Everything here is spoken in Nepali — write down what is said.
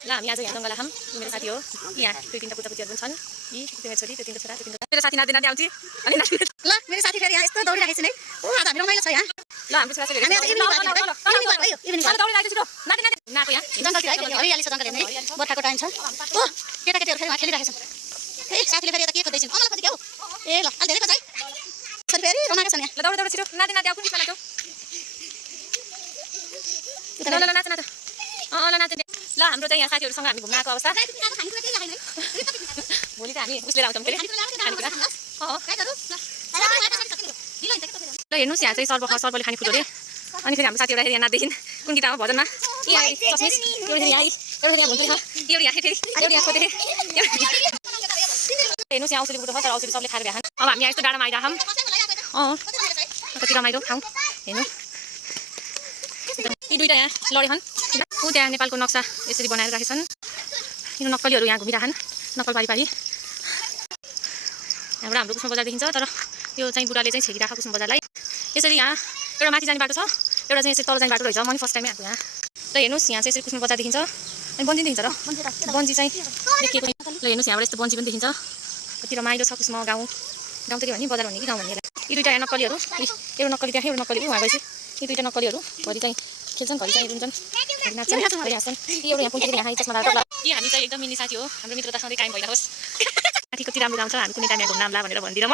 ल हामी आज यहाँ जङ्गल आएछौँ। यो मेरो साथी हो। यहाँ दुई तीनटा पुत्रीहरू पनि छन्। यी त्यो मेरो छोरी, त्यो तीनटा छोरा, त्यो तीनटा मेरो साथी नाति नाति आउँछ अनि ल मेरो साथी फेरि यहाँ यस्तो दौडिरहेको छ नि ओ आज हामी रमाइलो छ यहाँ ल हाम्रो छोराछोरीहरू हामी आज इभिनिङ वाक भयो इभिनिङ वाक दौडी लागेको छिटो नाति नाति नाको यहाँ जङ्गलतिर है हरियाली छ जङ्गल हेर्ने बर्खाको टाइम छ ओ केटाकेटीहरू फेरि वहाँ खेलिरहेको छन् ए साथीले फेरि यता के खोज्दैछन् अमला खोजेको ए ल अलि धेरै खोज है सर फेरि रमाएको छन् यहाँ ल दौड दौड छिटो नाति नाति आऊ कुन नाच्यौ ल ल नाच नाच ल नाच ल हाम्रो चाहिँ यहाँ साथीहरूसँग हामी घुम्न आएको अवस्था भोलि त हामी उसले आउँछौँ फेरि ल हेर्नुहोस् यहाँ चाहिँ सर्वले खाने फुल अरे अनि फेरि हाम्रो साथीहरू यहाँ नाच्दैछन् कुन गीतमा भजनमा यहाँ चस्मिस एउटा यहाँ एउटा यहाँ भुन्दै छ एउटा यहाँ फेरि एउटा यहाँ खोज्दै हेर्नुहोस् यहाँ औषधी बुटो छ तर औषधी सबले खाएर भ्याछन् अब हामी यहाँ यस्तो डाँडामा आइरहेछौँ कति रमाइलो ठाउँ हेर्नु यी दुईवटा यहाँ लडेछन् ऊ त्यहाँ नेपालको नक्सा यसरी बनाएर राखेछन् यिनीहरू नक्कलीहरू यहाँ घुमिरहेछन् नक्कल पारी यहाँबाट हाम्रो कुसुम बजार देखिन्छ तर यो चाहिँ बुढाले चाहिँ छेकिरहेको कुसुम बजारलाई यसरी यहाँ एउटा माथि जाने बाटो छ एउटा चाहिँ यसरी तल जाने बाटो रहेछ म नि फर्स्ट टाइमै आएको यहाँ र हेर्नुहोस् यहाँ चाहिँ यसरी कुसुम बजार देखिन्छ अनि बन्जी देखिन्छ र बन्जी चाहिँ देखिएको ल हेर्नुहोस् यहाँबाट यस्तो बन्जी पनि देखिन्छ कति रमाइलो छ कुसुम गाउँ त के भने बजार भन्ने कि गाउँ भन्ने यी दुईवटा यहाँ नक्कलीहरू एउटा नक्कली त्यहाँ एउटा नक्कली उहाँ गएपछि यी दुईवटा नक्कलीहरू घरि चाहिँ खेल्छन् घरि चाहिँ रुन्छन् घरि नाच्छन् घरि हाँस्छन् एउटा यहाँ पुगेर यहाँ चस्मा लगाएर यी हामी चाहिँ एकदम मिल्ने साथी हो हाम्रो मित्रता सधैँ कायम भइरहोस् साथी कति राम्रो गाउँछ हामी कुनै टाइम घुम्न आउँला भनेर भनिदिएर म